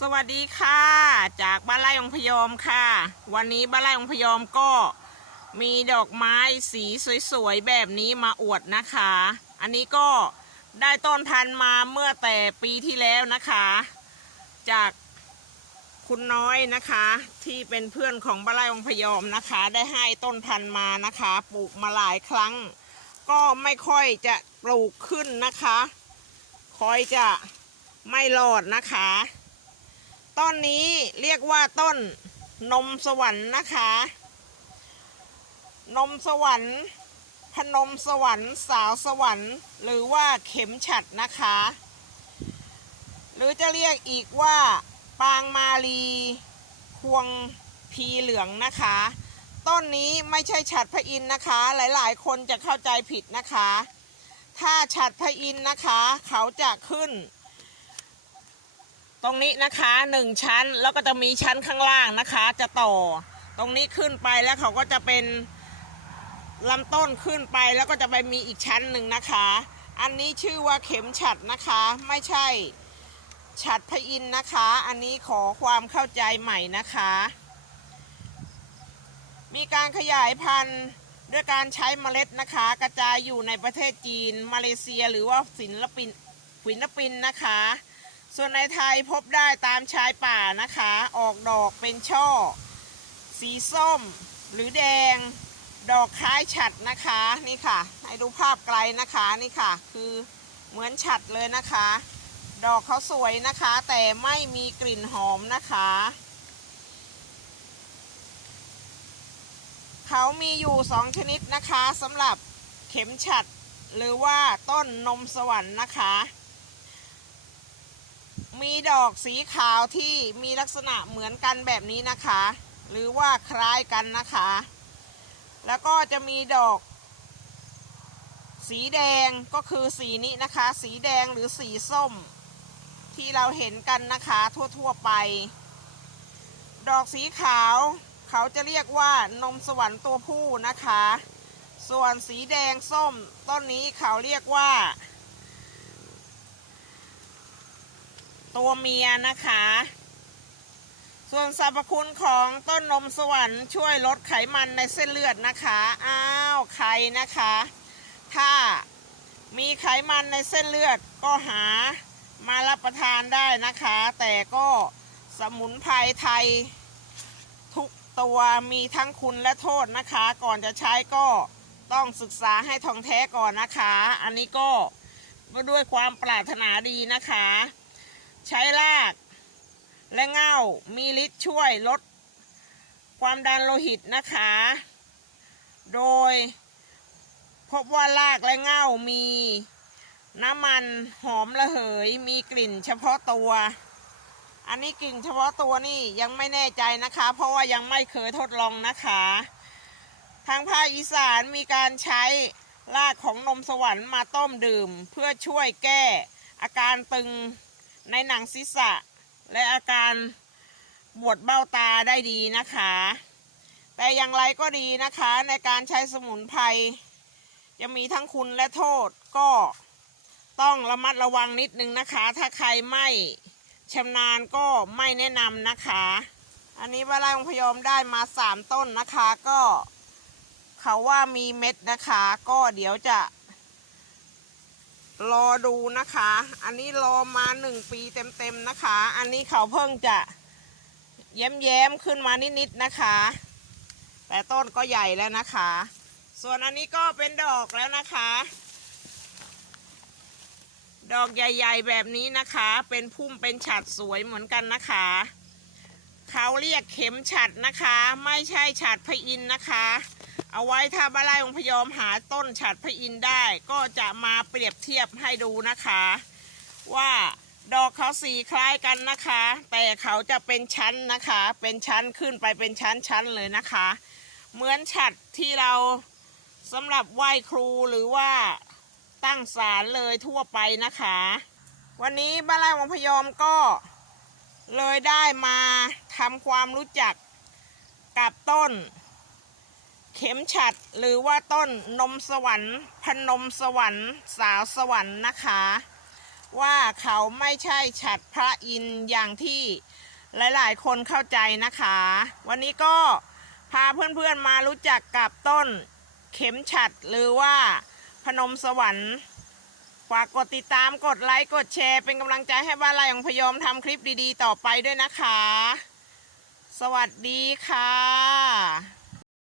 สวัสดีค่ะ จากบ้านไร่องพยอมค่ะ วันนี้บ้านไร่องพยอมก็มีดอกไม้สีสวยๆแบบนี้มาอวดนะคะ อันนี้ก็ได้ต้นพันธุ์มาเมื่อแต่ปีที่แล้วนะคะ จากคุณน้อยนะคะ ที่เป็นเพื่อนของบ้านไร่องพยอมนะคะ ได้ให้ต้นพันธุ์มานะคะปลูกมาหลายครั้ง ก็ไม่ค่อยจะปลูกขึ้นนะคะ คอยจะไม่รอดนะคะ ต้นนี้เรียกว่าต้นนมสวรรค์นะคะ นมสวรรค์ พนมสวรรค์ สาวสวรรค์ หรือว่าเข็มฉัดนะคะ หรือจะเรียกอีกว่าปางมาลีควงพีเหลืองนะคะ ต้นนี้ไม่ใช่ฉัดพระอินนะคะ หลายๆ คนจะเข้าใจผิดนะคะ ถ้าฉัดพระอินนะคะ เขาจะขึ้น ตรงนี้นะคะหนึ่งชั้นแล้วก็จะมีชั้นข้างล่างนะคะ จะต่อ ตรงนี้ขึ้นไปแล้วเขาก็จะเป็นลำต้นขึ้นไปแล้วก็จะไปมีอีกชั้นหนึ่งนะคะ อันนี้ชื่อว่าเข็มฉัดนะคะ ไม่ใช่ฉัดพะอินนะคะ อันนี้ขอความเข้าใจใหม่นะคะ มีการขยายพันธุ์ด้วยการใช้เมล็ดนะคะ กระจายอยู่ในประเทศจีน มาเลเซียหรือว่าศิลปินฟิลิปปินส์นะคะ ส่วนในไทยพบได้ตามชายป่านะคะ ออกดอกเป็นช่อ สีส้มหรือแดง ดอกคล้ายฉัดนะคะนี่ค่ะ ให้ดูภาพไกลนะคะนี่ค่ะ คือเหมือนฉัดเลยนะคะ ดอกเขาสวยนะคะ แต่ไม่มีกลิ่นหอมนะคะเขามีอยู่สองชนิดนะคะสำหรับเข็มฉัดหรือว่าต้นนมสวรรค์นะคะ มีดอกสีขาวที่มีลักษณะเหมือนกันแบบนี้นะคะ หรือว่าคล้ายกันนะคะ แล้วก็จะมีดอก สีแดงก็คือสีนี้นะคะ สีแดงหรือสีส้ม ที่เราเห็นกันนะคะทั่วๆไป ดอกสีขาว เขาจะเรียกว่านมสวรรค์ตัวผู้นะคะ ส่วนสีแดงส้มต้นนี้เขาเรียกว่า ตัวเมียนะคะ ส่วนสรรพคุณของต้นนมสวรรค์ช่วยลดไขมันในเส้นเลือดนะคะ อ้าวใครนะคะ ถ้ามีไขมันในเส้นเลือดก็หามารับประทานได้นะคะ แต่ก็สมุนไพรไทย ทุกตัวมีทั้งคุณและโทษนะคะ ก่อนจะใช้ก็ต้องศึกษาให้ท่องแท้ก่อนนะคะ อันนี้ก็ด้วยความปรารถนาดีนะคะ ใช้ราก และเง่ามีฤทธิ์ช่วยลดความดันโลหิตนะคะ โดย พบว่ารากและเง่ามีน้ำมันหอมระเหย มีกลิ่นเฉพาะตัว อันนี้กลิ่นเฉพาะตัวนี่ยังไม่แน่ใจนะคะ เพราะว่ายังไม่เคยทดลองนะคะ ทางภาคอีสานมีการใช้รากของนมสวรรค์มาต้มดื่ม เพื่อช่วยแก้อาการตึง ในหนังศีรษะ และอาการปวดเบ้าตาได้ดีนะคะ แต่อย่างไรก็ดีนะคะในการใช้สมุนไพรจะมีทั้งคุณและโทษก็ต้องระมัดระวังนิดนึงนะคะ ถ้าใครไม่ชำนาญก็ไม่แนะนำนะคะ อันนี้ว่าลาองพยอมได้มาสามต้นนะคะก็เขาว่ามีเม็ดนะคะ ก็เดี๋ยวจะ รอดูนะคะ อันนี้รอมาหนึ่งปีเต็มๆนะคะ อันนี้เขาเพิ่งจะแย้มๆขึ้นมานิดๆนะคะ แต่ต้นก็ใหญ่แล้วนะคะ ส่วนอันนี้ก็เป็นดอกแล้วนะคะ ดอกใหญ่ ๆ แบบนี้นะคะ เป็นพุ่มเป็นฉัดสวยเหมือนกันนะคะ เขาเรียกเข็มฉัดนะคะ ไม่ใช่ฉัดพระอินทร์นะคะ เอาไว้ถ้าบ้านไร่องพยอมหาต้นฉัดพระอินทได้ ก็จะมาเปรียบเทียบให้ดูนะคะ ว่าดอกเขาสีคล้ายกันนะคะ แต่เขาจะเป็นชั้นนะคะ เป็นชั้นขึ้นไปเป็นชั้นๆเลยนะคะ เหมือนฉัดที่เราสำหรับไหว้ครูหรือว่าตั้งศาลเลยทั่วไปนะคะ วันนี้บ้านไร่องพยอมก็เลยได้มาทำความรู้จักกับต้น เข็มฉัดหรือว่าต้นนมสวรรค์ พนมสวรรค์ สาวสวรรค์นะคะ ว่าเขาไม่ใช่ฉัดพระอินอย่างที่หลายๆ คนเข้าใจนะคะ วันนี้ก็พาเพื่อนๆมารู้จักกับต้นเข็มฉัดหรือว่าพนมสวรรค์ฝากกดติดตามกดไลค์กดแชร์เป็นกำลังใจให้บ้านไรของพยอมทำคลิปดีๆ ต่อไปด้วยนะคะ สวัสดีค่ะ